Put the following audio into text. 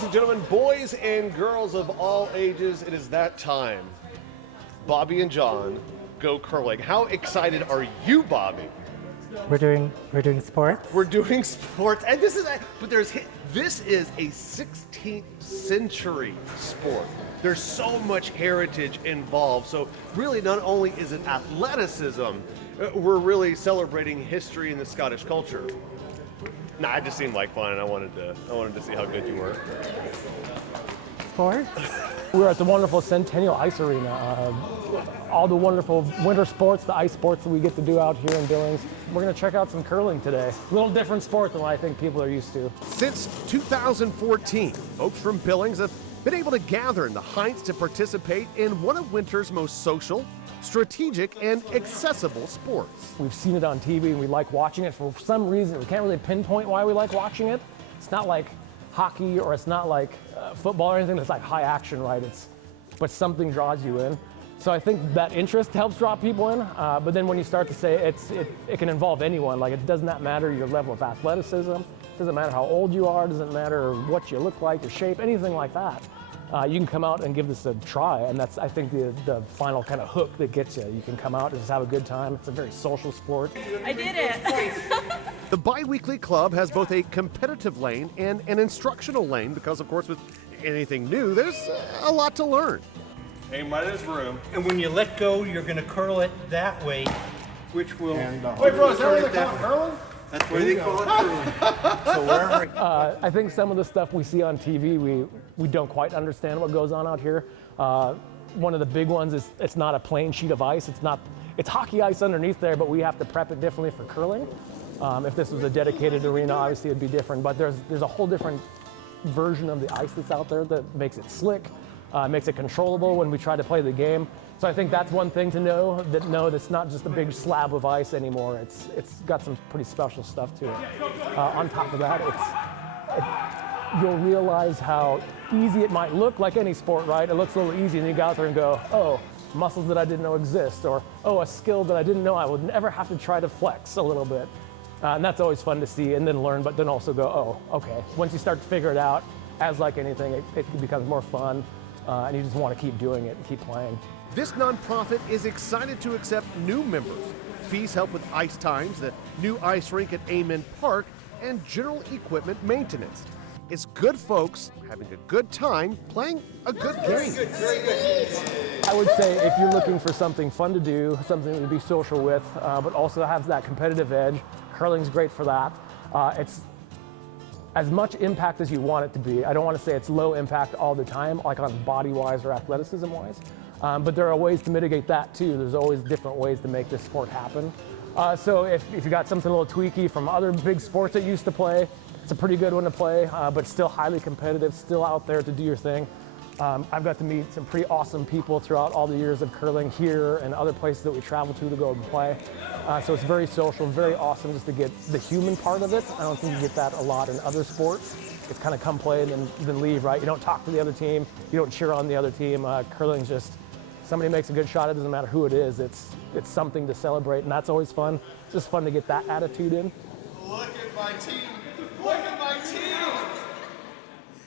Ladies and gentlemen, boys and girls of all ages, it is that time. Bobby and John go curling. How excited are you, Bobby? We're doing sports. We're doing sports, and this is a 16th century sport. There's so much heritage involved. So really, not only is it athleticism, we're really celebrating history and the Scottish culture. Nah, it just seemed like fun, and I wanted to see how good you were. Sports? We're at the wonderful Centennial Ice Arena. All the wonderful winter sports, the ice sports that we get to do out here in Billings. We're going to check out some curling today. A little different sport than what I think people are used to. Since 2014, folks from Billings have been able to gather in the Heights to participate in one of winter's most social, strategic, and accessible sports. We've seen it on TV and we like watching it for some reason. We can't really pinpoint why we like watching it. It's not like hockey or it's not like football or anything that's like high action, right? But something draws you in. So I think that interest helps draw people in, but then when you start to say it can involve anyone, like it does not matter your level of athleticism, doesn't matter how old you are, doesn't matter what you look like, your shape, anything like that. You can come out and give this a try, and that's, I think, the final kind of hook that gets you. You can come out and just have a good time. It's a very social sport. I did it! The bi-weekly club has both a competitive lane and an instructional lane because, of course, with anything new, there's a lot to learn. Aim right in his room. And when you let go, you're going to curl it that way, which will... Wait, bro, is that where they call it curling? That's where they call it curling. So wherever... I think some of the stuff we see on TV, we don't quite understand what goes on out here. One of the big ones is it's not a plain sheet of ice. It's hockey ice underneath there, but we have to prep it differently for curling. If this was a dedicated arena, obviously it'd be different, but there's a whole different version of the ice that's out there that makes it slick. Makes it controllable when we try to play the game. So I think that's one thing to know, that it's not just a big slab of ice anymore. It's got some pretty special stuff to it. On top of that, you'll realize how easy it might look, like any sport, right? It looks a little easy, and you go out there and go, oh, muscles that I didn't know exist, or oh, a skill that I didn't know I would never have to try to flex a little bit. And that's always fun to see and then learn, but then also go, oh, okay. Once you start to figure it out, as like anything, it becomes more fun. And you just want to keep doing it and keep playing. This nonprofit is excited to accept new members. Fees help with ice times, the new ice rink at Amen Park, and general equipment maintenance. It's good folks having a good time playing a good game. Very good. I would say if you're looking for something fun to do, something to be social with, but also has that competitive edge, curling's great for that. It's as much impact as you want it to be. I don't want to say it's low impact all the time, like on body-wise or athleticism-wise, but there are ways to mitigate that too. There's always different ways to make this sport happen. So if you got something a little tweaky from other big sports that you used to play, it's a pretty good one to play, but still highly competitive, still out there to do your thing. I've got to meet some pretty awesome people throughout all the years of curling here and other places that we travel to go and play. So it's very social, very awesome just to get the human part of it. I don't think you get that a lot in other sports. It's kind of come play and then leave, right? You don't talk to the other team. You don't cheer on the other team. Curling's just, somebody makes a good shot, it doesn't matter who it is. It's something to celebrate, and that's always fun. It's just fun to get that attitude in. Look at my team.